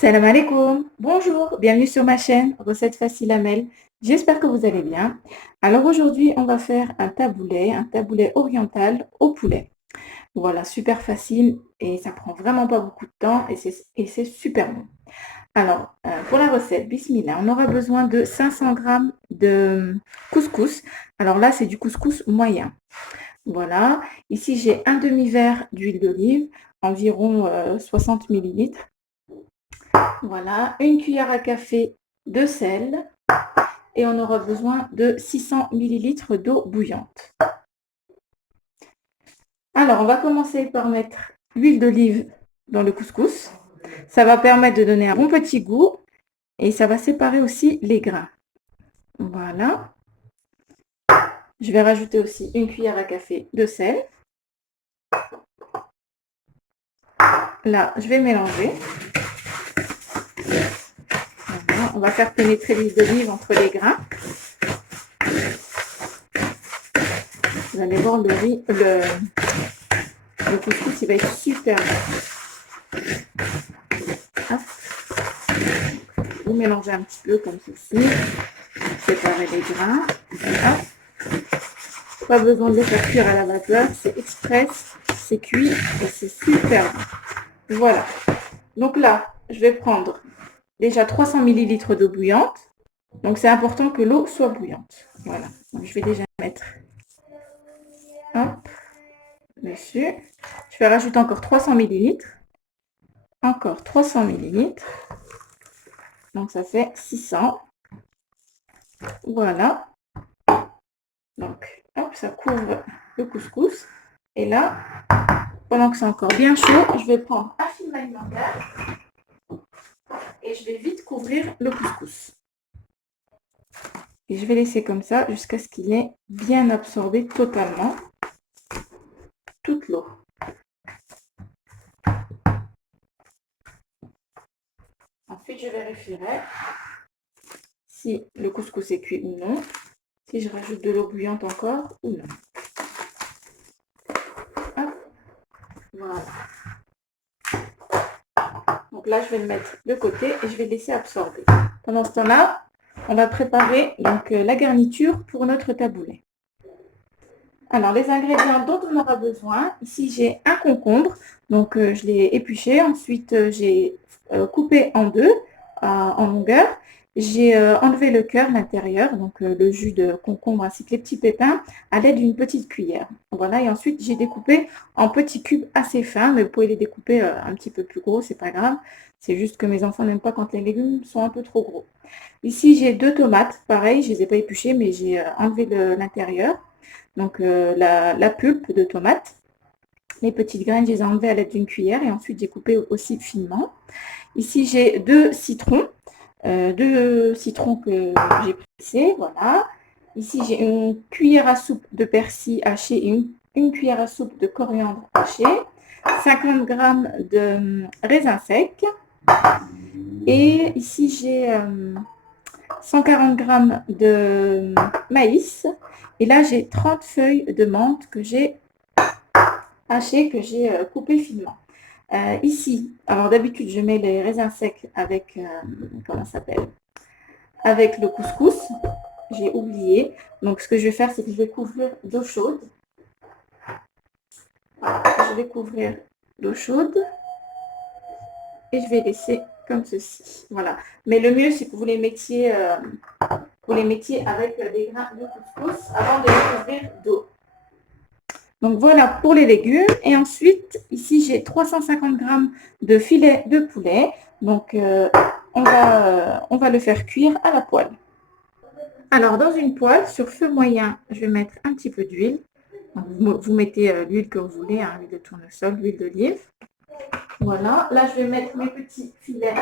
Salam alaikum, bonjour, bienvenue sur ma chaîne Recettes Faciles Amel. J'espère que vous allez bien. Alors aujourd'hui, on va faire un taboulé oriental au poulet. Voilà, super facile et ça prend vraiment pas beaucoup de temps et c'est super bon. Alors, pour la recette, bismillah, on aura besoin de 500 grammes de couscous. Alors là, c'est du couscous moyen. Voilà, ici j'ai un demi-verre d'huile d'olive, environ 60 millilitres. Voilà, une cuillère à café de sel et on aura besoin de 600 millilitres d'eau bouillante. Alors, on va commencer par mettre l'huile d'olive dans le couscous. Ça va permettre de donner un bon petit goût et ça va séparer aussi les grains. Voilà. Je vais rajouter aussi une cuillère à café de sel. Là, je vais mélanger. Voilà. On va faire pénétrer l'huile d'olive entre les grains. Vous allez voir le couscous, il va être super bon. Hop. Vous mélangez un petit peu comme ceci. Séparer les grains. Voilà. Pas besoin de les faire cuire à la vapeur. C'est express, c'est cuit et c'est super bon. Voilà. Donc là, je vais prendre déjà 300 millilitres d'eau bouillante. Donc c'est important que l'eau soit bouillante. Voilà. Donc je vais déjà mettre hop, dessus. Je vais rajouter encore 300 millilitres. Encore 300 millilitres. Donc ça fait 600. Voilà. Donc, hop, ça couvre le couscous. Et là, pendant que c'est encore bien chaud, je vais prendre un film alimentaire et je vais vite couvrir le couscous. Et je vais laisser comme ça jusqu'à ce qu'il ait bien absorbé totalement toute l'eau. Ensuite, je vérifierai si le couscous est cuit ou non, si je rajoute de l'eau bouillante encore ou non. Hop. Voilà. Donc là, je vais le mettre de côté et je vais le laisser absorber. Pendant ce temps-là, on va préparer donc la garniture pour notre taboulé. Alors, les ingrédients dont on aura besoin, ici j'ai un concombre, donc je l'ai épluché, ensuite j'ai coupé en deux en longueur. J'ai enlevé le cœur, l'intérieur, donc le jus de concombre ainsi que les petits pépins à l'aide d'une petite cuillère. Voilà, et ensuite j'ai découpé en petits cubes assez fins, mais vous pouvez les découper un petit peu plus gros, c'est pas grave. C'est juste que mes enfants n'aiment pas quand les légumes sont un peu trop gros. Ici j'ai deux tomates, pareil, je ne les ai pas épluchées, mais j'ai enlevé l'intérieur. Donc la pulpe de tomate. Les petites graines, je les ai enlevées à l'aide d'une cuillère et ensuite j'ai coupé aussi finement. Ici, j'ai deux citrons que j'ai pressés, voilà. Ici, j'ai une cuillère à soupe de persil haché et une cuillère à soupe de coriandre haché, 50 g de raisins secs. Et ici, j'ai 140 g de maïs. Et là, j'ai 30 feuilles de menthe que j'ai hachées, que j'ai coupées finement. Ici, alors d'habitude, je mets les raisins secs avec, comment ça s'appelle, avec le couscous. J'ai oublié. Donc, ce que je vais faire, c'est que je vais couvrir d'eau chaude. Voilà, je vais couvrir d'eau chaude et je vais laisser comme ceci. Voilà. Mais le mieux, c'est que vous les mettiez avec des grains de couscous avant de les couvrir d'eau. Donc voilà pour les légumes. Et ensuite, ici, j'ai 350 g de filet de poulet. Donc, on va le faire cuire à la poêle. Alors, dans une poêle, sur feu moyen, je vais mettre un petit peu d'huile. Vous mettez l'huile que vous voulez, hein, l'huile de tournesol, l'huile d'olive. Voilà. Là, je vais mettre mes petits filets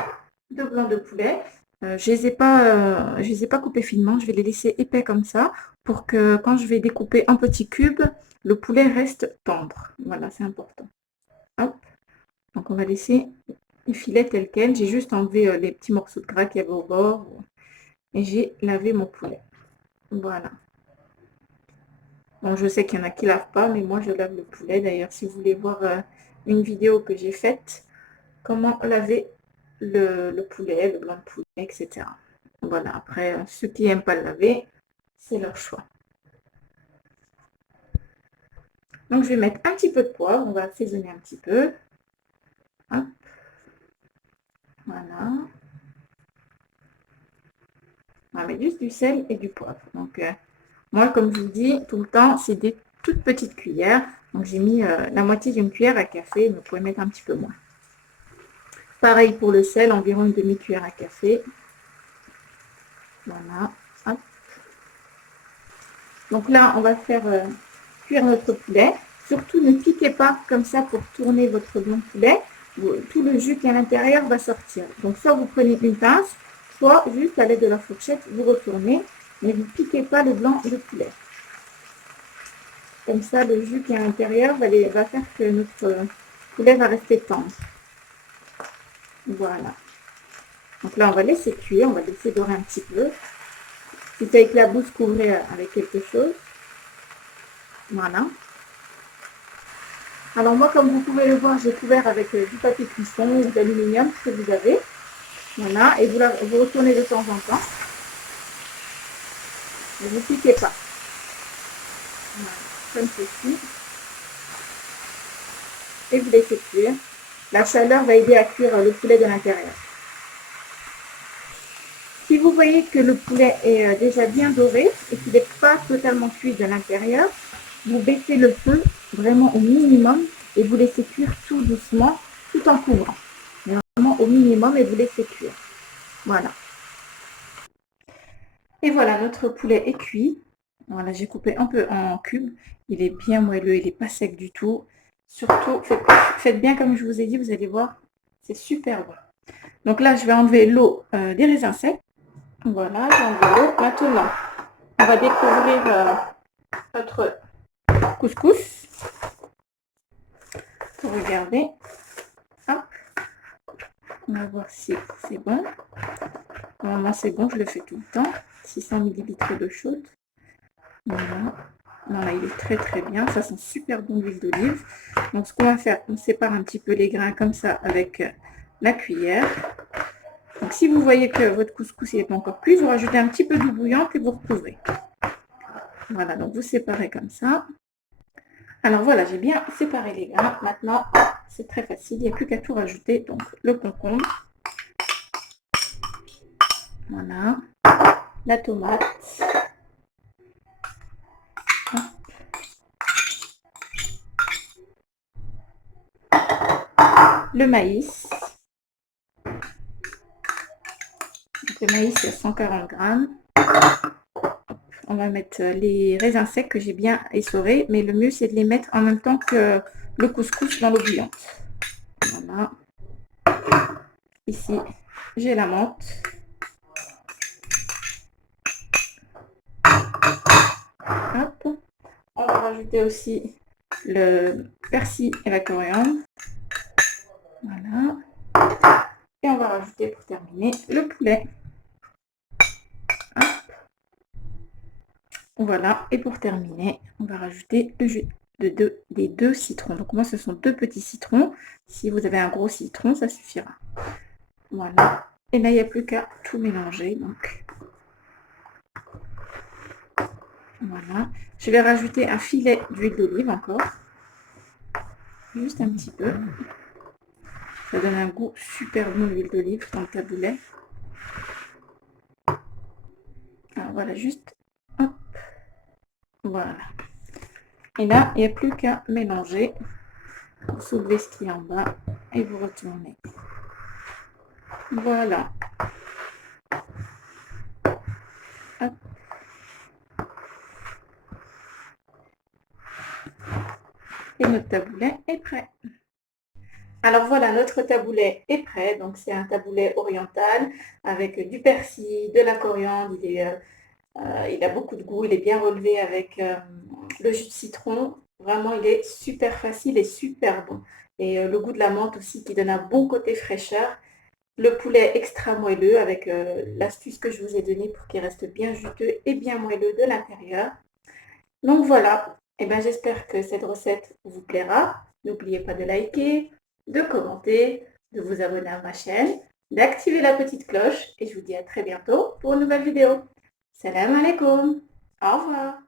de blanc de poulet. Je ne les ai pas coupés finement. Je vais les laisser épais comme ça pour que quand je vais découper en petits cubes, le poulet reste tendre. Voilà, c'est important. Hop. Donc, on va laisser les filets tels quels. J'ai juste enlevé les petits morceaux de gras qu'il y avait au bord et j'ai lavé mon poulet. Voilà. Bon, je sais qu'il y en a qui ne lavent pas, mais moi, je lave le poulet. D'ailleurs, si vous voulez voir une vidéo que j'ai faite, comment laver le poulet, le blanc de poulet, etc. Voilà, après, ceux qui n'aiment pas le laver, c'est leur choix. Donc, je vais mettre un petit peu de poivre, on va assaisonner un petit peu. Hop. Voilà. On va mettre juste du sel et du poivre. Donc, moi, comme je vous dis tout le temps, c'est des toutes petites cuillères. Donc, j'ai mis la moitié d'une cuillère à café, mais vous pouvez mettre un petit peu moins. Pareil pour le sel, environ une demi-cuillère à café. Voilà. Hop. Donc là, on va faire cuire notre poulet. Surtout, ne piquez pas comme ça pour tourner votre blanc de poulet. Tout le jus qui est à l'intérieur va sortir. Donc, soit vous prenez une pince, soit juste à l'aide de la fourchette, vous retournez. Mais vous ne piquez pas le blanc de poulet. Comme ça, le jus qui est à l'intérieur va faire que notre poulet va rester tendre. Voilà. Donc là, on va laisser cuire, on va laisser dorer un petit peu. Si c'est avec la bouche, couvrez avec quelque chose. Voilà. Alors moi, comme vous pouvez le voir, j'ai couvert avec du papier cuisson ou d'aluminium, ce que vous avez. Voilà, et vous retournez de temps en temps. Ne vous piquez pas. Voilà, comme ceci. Et vous laissez cuire. La chaleur va aider à cuire le poulet de l'intérieur. Si vous voyez que le poulet est déjà bien doré et qu'il n'est pas totalement cuit de l'intérieur, vous baissez le feu vraiment au minimum et vous laissez cuire tout doucement, tout en couvrant. Vraiment au minimum et vous laissez cuire. Voilà. Et voilà, notre poulet est cuit. Voilà, j'ai coupé un peu en cubes. Il est bien moelleux, il n'est pas sec du tout. Surtout, faites bien comme je vous ai dit, vous allez voir, c'est super bon. Donc là, je vais enlever l'eau des raisins secs. Voilà, j'ai enlevé l'eau. Maintenant, on va découvrir notre couscous. Regardez. Hop. On va voir si c'est bon. Normalement, c'est bon, je le fais tout le temps. 600 ml d'eau chaude. Voilà. Voilà, il est très très bien. Ça sent super bon l'huile d'olive. Donc, ce qu'on va faire, on sépare un petit peu les grains comme ça avec la cuillère. Donc, si vous voyez que votre couscous n'est pas encore cuit, vous rajoutez un petit peu d'eau bouillante et vous recouvrez. Voilà, donc vous séparez comme ça. Alors voilà, j'ai bien séparé les grains. Maintenant, c'est très facile, il n'y a plus qu'à tout rajouter. Donc, le concombre. Voilà. La tomate. Le maïs. Donc, le maïs, il y a 140 grammes. On va mettre les raisins secs que j'ai bien essorés, mais le mieux, c'est de les mettre en même temps que le couscous dans l'eau bouillante. Voilà. Ici, j'ai la menthe. Hop. On va rajouter aussi le persil et la coriandre. Voilà. Et on va rajouter pour terminer le poulet. Hop. Voilà. Et pour terminer, on va rajouter le jus des deux citrons. Donc moi, ce sont deux petits citrons. Si vous avez un gros citron, ça suffira. Voilà. Et là, il n'y a plus qu'à tout mélanger. Donc, voilà. Je vais rajouter un filet d'huile d'olive encore. Juste un petit peu. Ça donne un goût super bon, l'huile d'olive dans le taboulet. Alors voilà, juste. Hop. Voilà. Et là, il n'y a plus qu'à mélanger. Vous soulevez ce qui est en bas et vous retournez. Voilà. Hop. Et notre taboulet est prêt. Alors voilà, notre taboulet est prêt. Donc c'est un taboulet oriental avec du persil, de la coriandre. Il a beaucoup de goût, il est bien relevé avec le jus de citron. Vraiment, il est super facile et super bon. Et le goût de la menthe aussi qui donne un bon côté fraîcheur. Le poulet extra moelleux avec l'astuce que je vous ai donnée pour qu'il reste bien juteux et bien moelleux de l'intérieur. Donc voilà, et ben, j'espère que cette recette vous plaira. N'oubliez pas de liker, de commenter, de vous abonner à ma chaîne. d'activer la petite cloche et je vous dis à très bientôt pour une nouvelle vidéo. Salam alaikum. Au revoir.